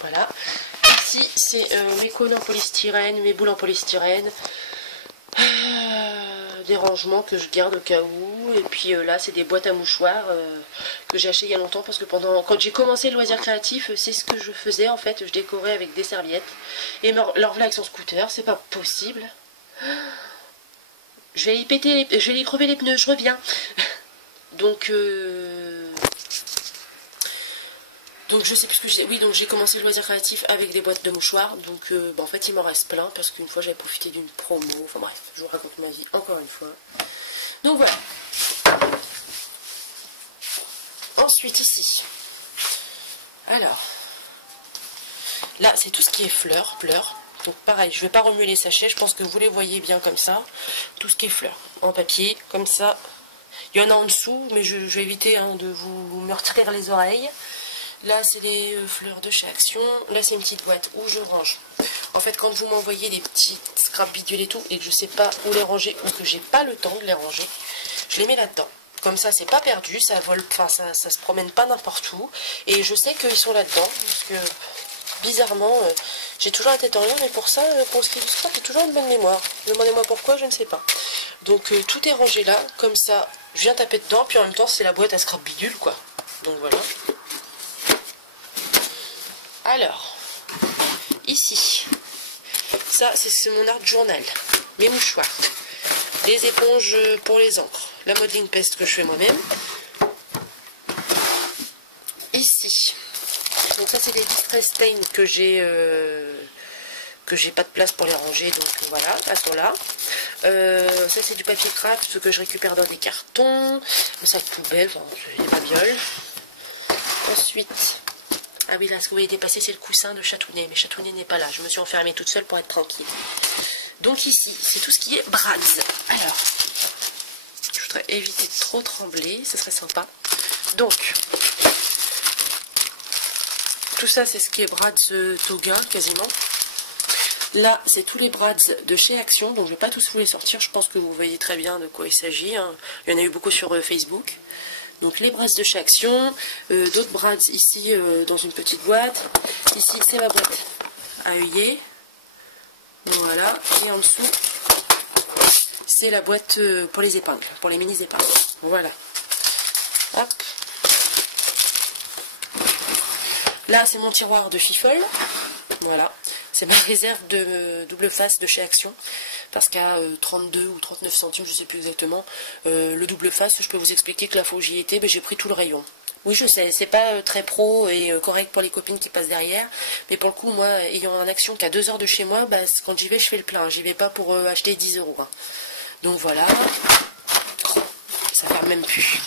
Voilà. Ici, c'est mes collants en polystyrène, mes boules en polystyrène. Des rangements que je garde au cas où. Et puis là, c'est des boîtes à mouchoirs que j'ai achetées il y a longtemps. Parce que quand j'ai commencé le loisir créatif, c'est ce que je faisais en fait. Je décorais avec des serviettes. Et leur voilà avec son scooter, c'est pas possible. Je vais y crever les pneus, je reviens. Donc je sais plus ce que j'ai. Oui, donc j'ai commencé le loisir créatif avec des boîtes de mouchoirs. Donc en fait il m'en reste plein parce qu'une fois j'avais profité d'une promo. Enfin bref, je vous raconte ma vie encore une fois. Donc voilà. Ensuite ici. Alors. Là c'est tout ce qui est fleurs. Donc pareil, je ne vais pas remuer les sachets. Je pense que vous les voyez bien comme ça. Tout ce qui est fleurs. En papier, comme ça. Il y en a en dessous, mais je vais éviter de vous meurtrir les oreilles. Là, c'est les fleurs de chez Action. Là, c'est une petite boîte où je range. En fait, quand vous m'envoyez des petits scraps bidules et tout, et que je ne sais pas où les ranger, ou que j'ai pas le temps de les ranger, je les mets là-dedans. Comme ça, c'est pas perdu, ça vole, enfin, ça se promène pas n'importe où. Et je sais qu'ils sont là-dedans, parce que bizarrement, j'ai toujours la tête en l'air, mais pour ça, pour ce qui est du scrap, j'ai toujours une bonne mémoire. Demandez-moi pourquoi, je ne sais pas. Donc tout est rangé là, comme ça, je viens taper dedans, puis en même temps, c'est la boîte à scrap bidule, quoi. Donc voilà. Alors, ici, ça, c'est mon art journal, mes mouchoirs, les éponges pour les encres, la modeling peste que je fais moi-même. Ici, donc ça, c'est des distress stains que j'ai pas de place pour les ranger, donc voilà, elles sont là. Ça c'est du papier craft, ce que je récupère dans des cartons, un sac poubelle, enfin c'est des babioles. Ensuite, ah oui là ce que vous voyez dépasser c'est le coussin de Chatounet, mais Chatounet n'est pas là, je me suis enfermée toute seule pour être tranquille. Donc ici, c'est tout ce qui est brads. Alors, je voudrais éviter de trop trembler, ce serait sympa. Donc, tout ça c'est ce qui est brads toga quasiment. Là, c'est tous les brads de chez Action, donc je ne vais pas tous vous les sortir, je pense que vous voyez très bien de quoi il s'agit. Hein. Il y en a eu beaucoup sur Facebook. Donc les brads de chez Action, d'autres brads ici dans une petite boîte. Ici, c'est ma boîte à œillet. Voilà, et en dessous, c'est la boîte pour les épingles, pour les mini épingles. Voilà. Hop. Là, c'est mon tiroir de fifole. Voilà. C'est ma réserve de double face de chez Action. Parce qu'à 32 ou 39 centimes, je ne sais plus exactement, le double face, je peux vous expliquer que la fois où j'y étais, ben, j'ai pris tout le rayon. Oui, je sais, c'est pas très pro et correct pour les copines qui passent derrière. Mais pour le coup, moi, ayant un Action qui a 2 heures de chez moi, ben, quand j'y vais, je fais le plein. J'y vais pas pour acheter 10 €. Hein. Donc voilà. Ça ne ferme même plus.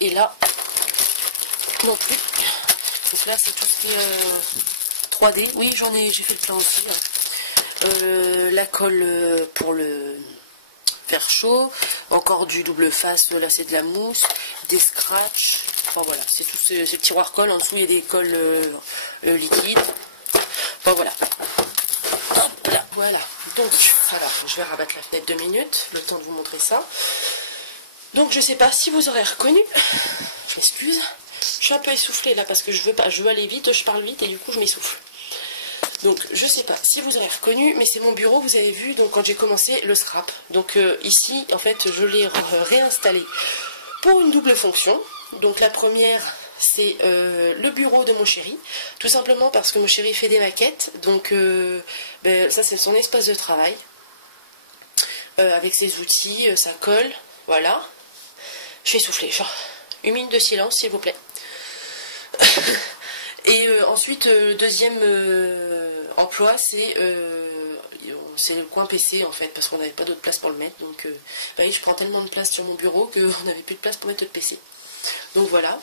Et là, non plus. Donc là, c'est tout ce qui est 3D. Oui, j'ai fait le plein aussi. Hein. La colle pour le faire chaud. Encore du double face. Là, c'est de la mousse. Des scratchs. Enfin voilà, c'est tout ce tiroir colle. En dessous, il y a des colles liquides. Enfin voilà. Hop là. Voilà. Donc, alors, je vais rabattre la fenêtre 2 minutes. Le temps de vous montrer ça. Donc, je sais pas si vous aurez reconnu. Je m'excuse. Je suis un peu essoufflée là parce que je veux aller vite, je parle vite et du coup je m'essouffle. Donc je sais pas si vous avez reconnu, mais c'est mon bureau, vous avez vu, donc quand j'ai commencé le scrap. Donc ici, en fait, je l'ai réinstallé pour une double fonction. Donc la première, c'est le bureau de mon chéri, tout simplement parce que mon chéri fait des maquettes, donc ça c'est son espace de travail, avec ses outils, ça colle, voilà. Je vais souffler, genre, une minute de silence s'il vous plaît. Et ensuite, le deuxième emploi, c'est le coin PC en fait, parce qu'on n'avait pas d'autre place pour le mettre, donc bah oui, je prends tellement de place sur mon bureau qu'on n'avait plus de place pour mettre le PC. Donc voilà.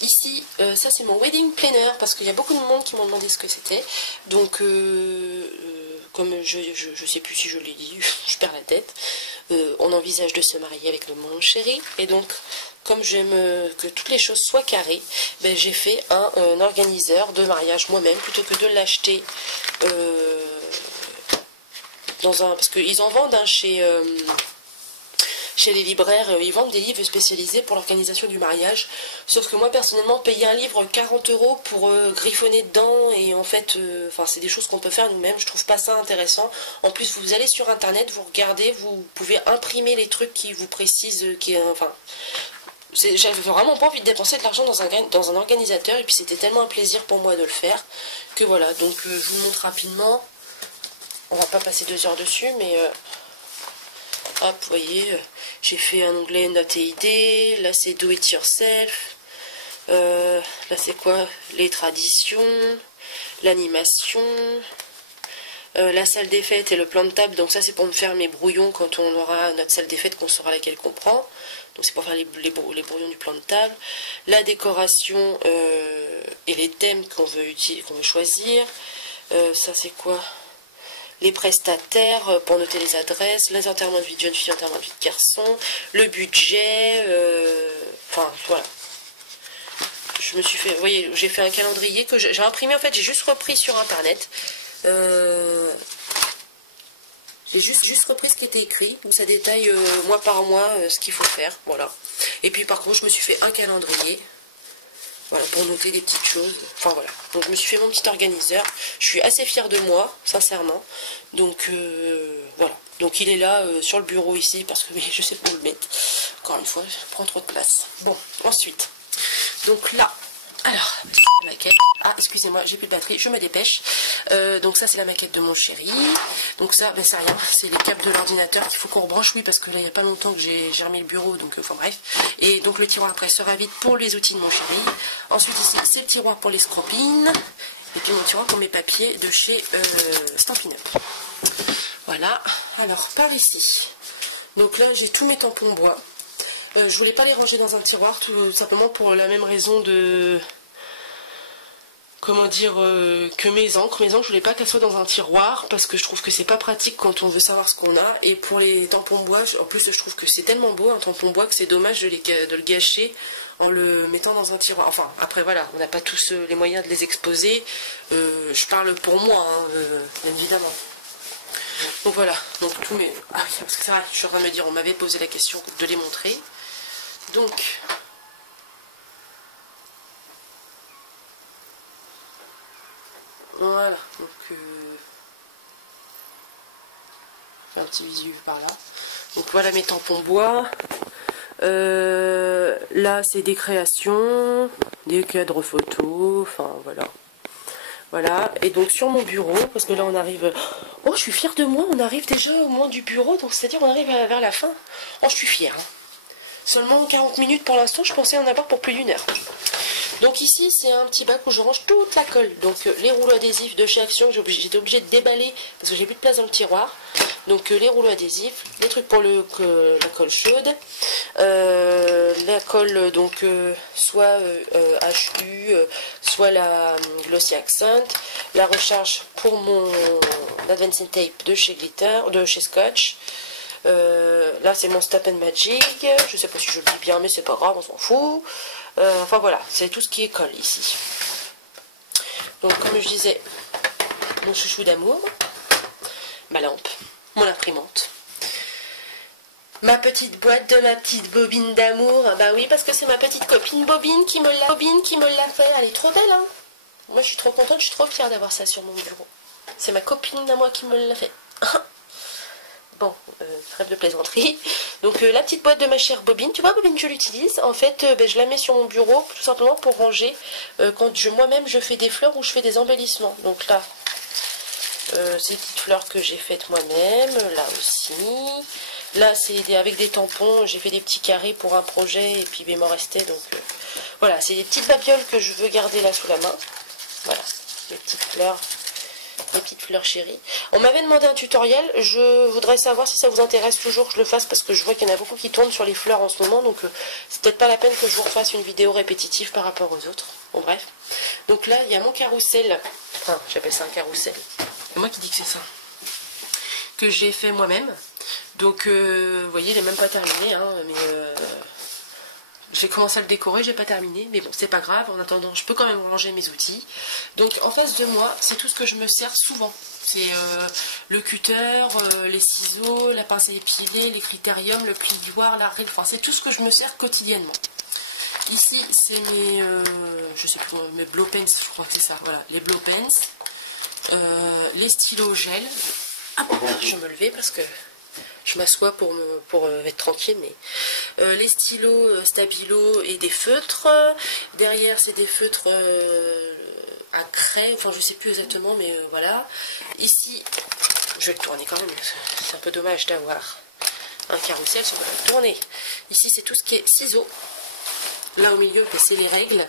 Ici, ça c'est mon wedding planner, parce qu'il y a beaucoup de monde qui m'ont demandé ce que c'était. Donc, comme je sais plus si je l'ai dit, je perds la tête. On envisage de se marier avec mon chéri. Et donc, comme j'aime que toutes les choses soient carrées, ben, j'ai fait un organiseur de mariage moi-même, plutôt que de l'acheter parce qu'ils en vendent chez les libraires, ils vendent des livres spécialisés pour l'organisation du mariage. Sauf que moi, personnellement, payer un livre 40 € pour griffonner dedans, et en fait, c'est des choses qu'on peut faire nous-mêmes, je trouve pas ça intéressant. En plus, vous allez sur Internet, vous regardez, vous pouvez imprimer les trucs qui vous précisent, j'avais vraiment pas envie de dépenser de l'argent dans un organisateur, et puis c'était tellement un plaisir pour moi de le faire, que voilà, donc je vous montre rapidement. On va pas passer 2 heures dessus, mais... hop, vous voyez, j'ai fait un onglet notes et idées, là c'est do it yourself, là c'est quoi? Les traditions, l'animation, la salle des fêtes et le plan de table, donc ça c'est pour me faire mes brouillons quand on aura notre salle des fêtes, qu'on saura laquelle qu'on prend, donc c'est pour faire les brouillons du plan de table, la décoration et les thèmes qu'on veut choisir, ça c'est quoi? Les prestataires pour noter les adresses, les enterrements de vie de jeune fille, enterrements de vie de garçon, le budget, voilà. Je me suis fait, vous voyez, j'ai fait un calendrier que j'ai imprimé, en fait, j'ai juste repris sur Internet. J'ai juste repris ce qui était écrit, où ça détaille mois par mois ce qu'il faut faire, voilà. Et puis par contre, je me suis fait un calendrier. Voilà, pour noter des petites choses. Enfin voilà. Donc je me suis fait mon petit organiseur. Je suis assez fière de moi, sincèrement. Donc voilà. Donc il est là sur le bureau ici, parce que je sais pas où le mettre. Encore une fois, je prends trop de place. Bon, ensuite. Donc là. Alors, maquette. Ah, excusez-moi, j'ai plus de batterie, je me dépêche. Donc ça, c'est la maquette de mon chéri. Donc ça, ben c'est rien, c'est les câbles de l'ordinateur qu'il faut qu'on rebranche. Oui, parce que là, il n'y a pas longtemps que j'ai remis le bureau, donc enfin bref. Et donc le tiroir après sera vide pour les outils de mon chéri. Ensuite, ici, c'est le tiroir pour les scropines. Et puis mon tiroir pour mes papiers de chez Stampin' Up. Voilà. Alors, par ici. Donc là, j'ai tous mes tampons bois. Je voulais pas les ranger dans un tiroir, tout simplement pour la même raison de... Comment dire, que mes encres. Mes encres, je voulais pas qu'elles soient dans un tiroir, parce que je trouve que c'est pas pratique quand on veut savoir ce qu'on a. Et pour les tampons bois, en plus je trouve que c'est tellement beau un tampon bois que c'est dommage de le gâcher en le mettant dans un tiroir. Enfin, après voilà, on n'a pas tous les moyens de les exposer. Je parle pour moi, hein, bien évidemment. Donc voilà, donc tous mes... Ah oui, parce que c'est vrai, je suis en train de me dire, on m'avait posé la question de les montrer. Donc... Voilà, donc un petit visu par là. Donc voilà mes tampons bois. Là c'est des créations, des cadres photos, enfin voilà. Voilà, et donc sur mon bureau, parce que là on arrive... Oh, je suis fière de moi, on arrive déjà au moment du bureau, donc c'est-à-dire on arrive vers la fin. Oh, je suis fière. Hein. Seulement 40 minutes pour l'instant, je pensais en avoir pour plus d'1 heure. Donc ici c'est un petit bac où je range toute la colle, donc les rouleaux adhésifs de chez Action, j'étais obligée de déballer parce que j'ai plus de place dans le tiroir, donc les rouleaux adhésifs, les trucs pour la colle chaude, la colle donc soit HU, soit la Glossy Accent, la recharge pour mon Advanced Tape de chez Glitter, de chez Scotch. Là c'est mon Stop and Magic, je sais pas si je le dis bien mais c'est pas grave, on s'en fout. Enfin voilà, c'est tout ce qui est colle ici. Donc comme je disais, mon chouchou d'amour, ma lampe, mon imprimante, ma petite boîte de ma petite bobine d'amour. Bah oui, parce que c'est ma petite copine Bobine qui me l'a fait. Elle est trop belle, hein. Moi je suis trop contente, je suis trop fière d'avoir ça sur mon bureau. C'est ma copine à moi qui me l'a fait. Bon, trêve de plaisanterie. Donc la petite boîte de ma chère Bobine, tu vois Bobine, je l'utilise. En fait, je la mets sur mon bureau tout simplement pour ranger quand moi-même je fais des fleurs ou je fais des embellissements. Donc là, ces petites fleurs que j'ai faites moi-même, là aussi. Là, c'est avec des tampons, j'ai fait des petits carrés pour un projet et puis il m'en restait. Donc voilà, c'est des petites babioles que je veux garder là sous la main. Voilà, les petites fleurs. Les petites fleurs chéries. On m'avait demandé un tutoriel, je voudrais savoir si ça vous intéresse toujours que je le fasse parce que je vois qu'il y en a beaucoup qui tournent sur les fleurs en ce moment, donc c'est peut-être pas la peine que je vous refasse une vidéo répétitive par rapport aux autres. Bon bref. Donc là il y a mon carrousel, enfin j'appelle ça un carrousel, c'est moi qui dis que c'est ça, que j'ai fait moi-même. Donc vous voyez il n'est même pas terminé, hein, mais j'ai commencé à le décorer, j'ai pas terminé, mais bon, c'est pas grave. En attendant, je peux quand même ranger mes outils. Donc, en face de moi, c'est tout ce que je me sers souvent. C'est le cutter, les ciseaux, la pince à épiler, les critériums, le plioir, la règle. Enfin, c'est tout ce que je me sers quotidiennement. Ici, c'est mes, je sais plus, mes blow pens, je crois que c'est ça. Voilà, les blow pens, les stylos gel. Ah, je vais me lever parce que je m'assois pour être tranquille, mais les stylos stabilo et des feutres. Derrière, c'est des feutres à craie, enfin je sais plus exactement, mais voilà. Ici, je vais le tourner quand même, c'est un peu dommage d'avoir un carrousel si on peut le tourner. Ici, c'est tout ce qui est ciseaux. Là au milieu, c'est les règles.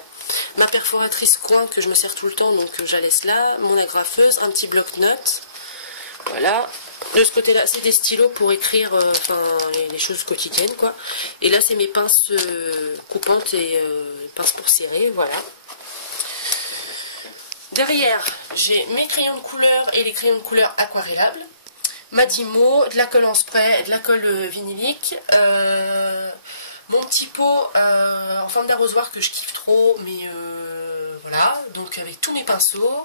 Ma perforatrice coin que je me sers tout le temps, donc je la laisse là. Mon agrafeuse, un petit bloc-notes. Voilà. De ce côté-là, c'est des stylos pour écrire les choses quotidiennes, quoi. Et là, c'est mes pinces coupantes et pinces pour serrer, voilà. Derrière, j'ai mes crayons de couleur et les crayons de couleur aquarellables. Ma Dymo, de la colle en spray, de la colle vinylique. Mon petit pot en forme d'arrosoir que je kiffe trop, mais voilà. Donc avec tous mes pinceaux.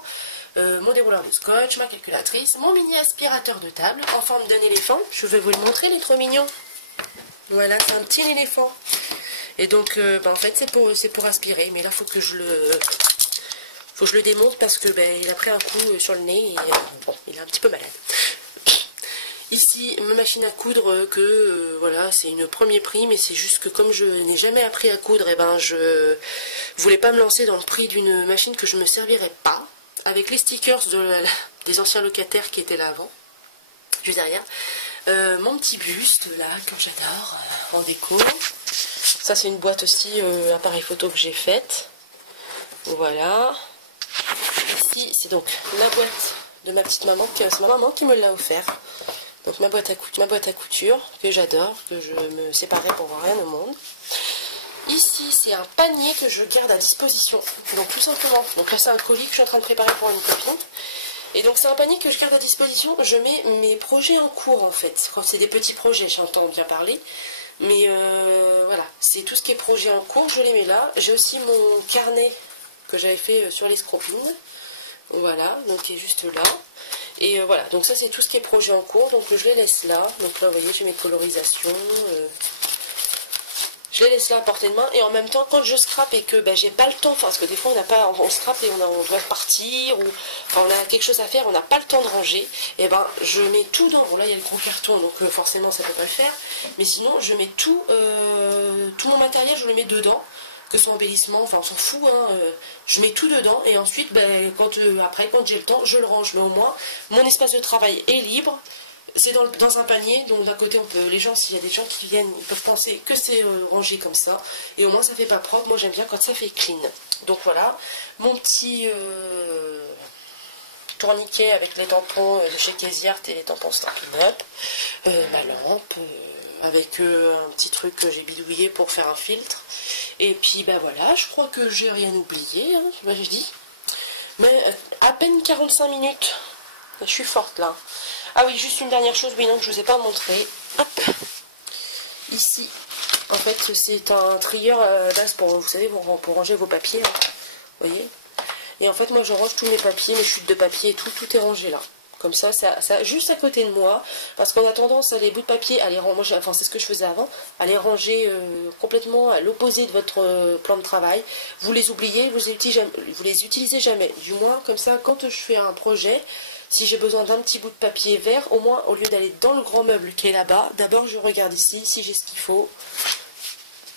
Mon dérouleur de scotch, ma calculatrice, mon mini aspirateur de table en forme d'un éléphant. Je vais vous le montrer, il est trop mignon. Voilà, c'est un petit éléphant. Et donc, en fait, c'est pour aspirer. Mais là, faut que je le démonte parce que il a pris un coup sur le nez et bon, il est un petit peu malade. Ici, ma machine à coudre voilà, c'est une premier prix, mais c'est juste que comme je n'ai jamais appris à coudre, je voulais pas me lancer dans le prix d'une machine que je me servirais pas. Avec les stickers des anciens locataires qui étaient là avant, juste derrière. Mon petit buste, là, que j'adore, en déco. Ça, c'est une boîte aussi, appareil photo que j'ai faite. Voilà. Ici, c'est donc la boîte de ma petite maman, c'est ma maman qui me l'a offert. Donc ma boîte à couture, que j'adore, que je me séparais pour rien au monde. Ici, c'est un panier que je garde à disposition. Donc tout simplement, donc là c'est un colis que je suis en train de préparer pour une copine. Et donc c'est un panier que je garde à disposition. Je mets mes projets en cours en fait. Quand c'est des petits projets, j'entends bien parler. Mais voilà, c'est tout ce qui est projet en cours, je les mets là. J'ai aussi mon carnet que j'avais fait sur l'escropine. Voilà, donc qui est juste là. Et voilà, donc ça c'est tout ce qui est projet en cours. Donc je les laisse là. Donc là vous voyez, j'ai mes colorisations. Je les laisse là à portée de main et en même temps quand je scrape et que j'ai pas le temps, enfin parce que des fois on scrape et on doit partir ou on a quelque chose à faire, on n'a pas le temps de ranger, et je mets tout dans, bon là il y a le gros carton donc forcément ça peut pas le faire, mais sinon je mets tout mon matériel, je le mets dedans, que ce soit embellissement, enfin on s'en fout, hein, je mets tout dedans et ensuite après quand j'ai le temps je le range, mais au moins mon espace de travail est libre. C'est dans un panier, donc d'un côté, les gens, s'il y a des gens qui viennent, ils peuvent penser que c'est rangé comme ça. Et au moins, ça fait pas propre. Moi, j'aime bien quand ça fait clean. Donc voilà, mon petit tourniquet avec les tampons de chez Keziart et les tampons Stampin' Up. Ma lampe, avec un petit truc que j'ai bidouillé pour faire un filtre. Et puis, voilà, je crois que j'ai rien oublié, hein, je dis. Mais à peine 45 minutes. Je suis forte là. Ah oui, juste une dernière chose, oui, non, que je ne vous ai pas montré. Hop. Ici, en fait, c'est un trieur d'as pour, vous savez, pour ranger vos papiers. Hein. Vous voyez. Et en fait, moi, je range tous mes papiers, mes chutes de papier et tout est rangé là. Comme ça, juste à côté de moi, parce qu'on a tendance à les bouts de papier, à les ranger, enfin c'est ce que je faisais avant, à les ranger complètement à l'opposé de votre plan de travail. Vous les oubliez, vous les utilisez jamais. Du moins, comme ça, quand je fais un projet, Si j'ai besoin d'un petit bout de papier vert, au moins, au lieu d'aller dans le grand meuble qui est là-bas, d'abord je regarde ici, si j'ai ce qu'il faut.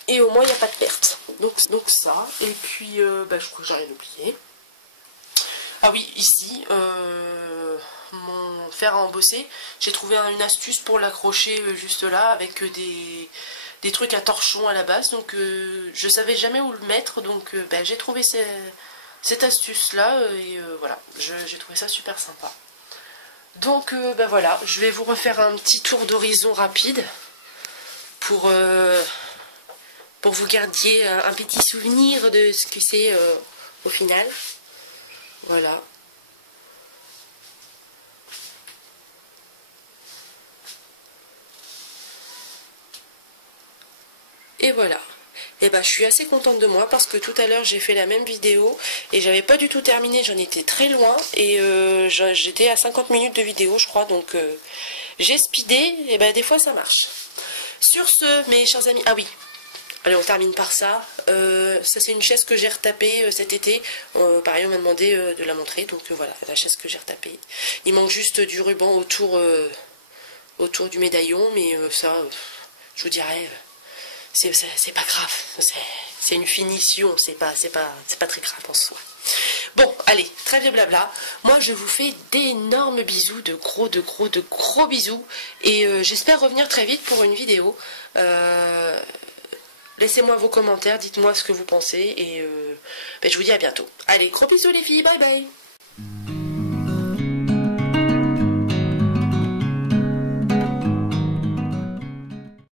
Et au moins, il n'y a pas de perte. Donc ça. Et puis, je crois que j'ai rien oublié. Ah oui, ici, mon fer à embosser, j'ai trouvé une astuce pour l'accrocher juste là, avec des trucs à torchon à la base. Donc, je savais jamais où le mettre. Donc, j'ai trouvé cette astuce-là. Et voilà, j'ai trouvé ça super sympa. Donc, voilà, je vais vous refaire un petit tour d'horizon rapide pour vous gardiez un petit souvenir de ce que c'est au final. Voilà. Et voilà. Et je suis assez contente de moi parce que tout à l'heure j'ai fait la même vidéo et j'avais pas du tout terminé, j'en étais très loin et j'étais à 50 minutes de vidéo je crois, donc j'ai speedé et des fois ça marche. Sur ce, mes chers amis, ah oui, allez, on termine par ça. Ça, c'est une chaise que j'ai retapée cet été. Pareil, on m'a demandé de la montrer. Donc voilà, la chaise que j'ai retapée. Il manque juste du ruban autour du médaillon. Mais ça, je vous dirais, c'est pas grave. C'est une finition. C'est pas très grave en soi. Bon, allez, trêve de blabla. Moi, je vous fais d'énormes bisous, de gros bisous. Et j'espère revenir très vite pour une vidéo. Laissez-moi vos commentaires, dites-moi ce que vous pensez et je vous dis à bientôt. Allez, gros bisous les filles, bye bye.